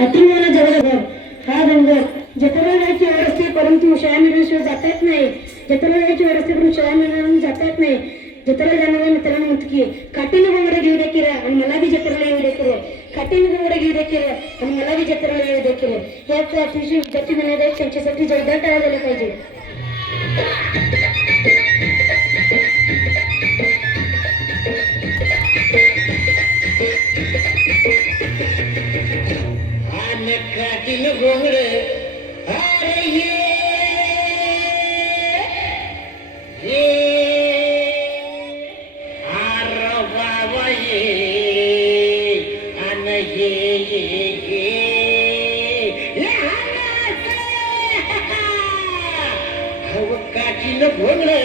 अतिमाना जवळ हा डोंगर जत्रेला जायची वेळ असते परंतु शाळा मिळून जाता येत नाही. जत्रेला जायची वेळ असते परंतु शाळा मिळून जाता येत नाही. जत्रेला जाणाऱ्या मित्रांनो म्हणतो की काठीने गोंगडे घेऊ द्या किरा आणि मला बी जत्रेला येऊ द्या किरा. काठीने गोंगडे घेऊ द्या किरा आणि मला बी जत्रेला येऊ द्या किरा. याच अतिशय विद्यार्थी दिनात आहेत त्यांच्यासाठी जोरदार टाळ्या झाल्या पाहिजे. काठीने गोंगडे अरे ये अरे बाबा ये अन ये काठीने गोंगडे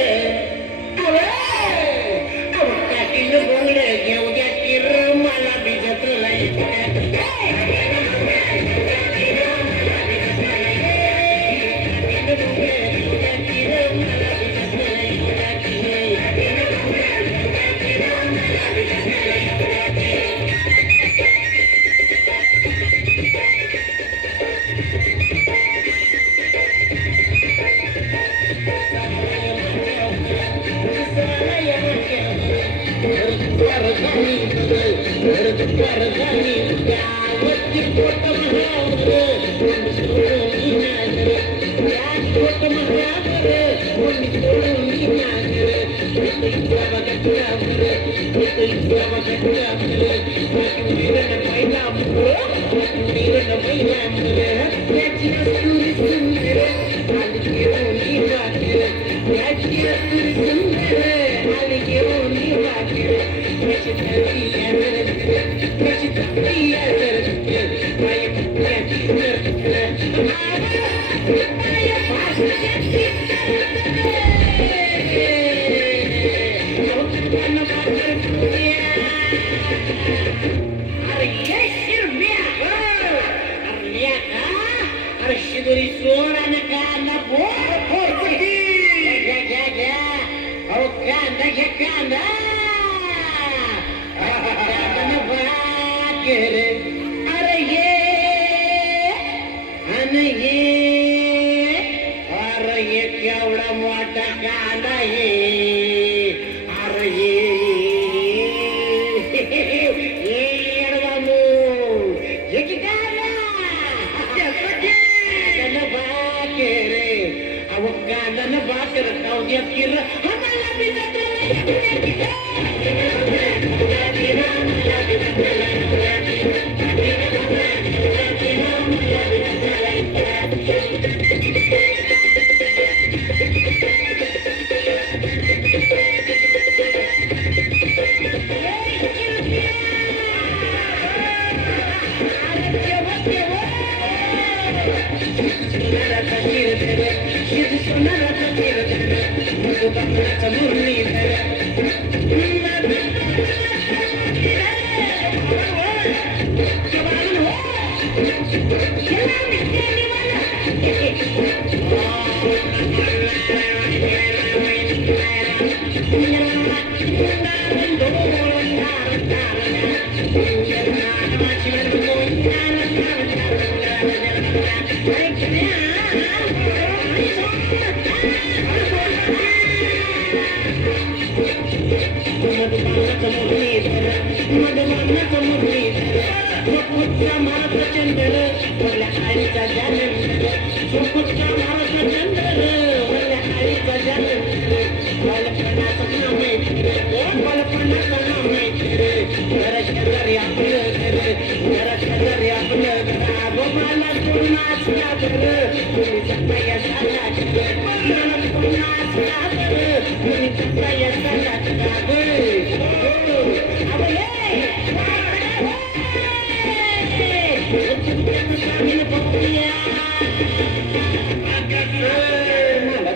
काठीने गोंगडे घेऊ द्या किर मला बी जत्रेला केवढा मोठा कांदा हे अरे कांदा बाकर किर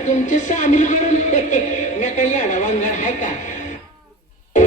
तुमचे सामील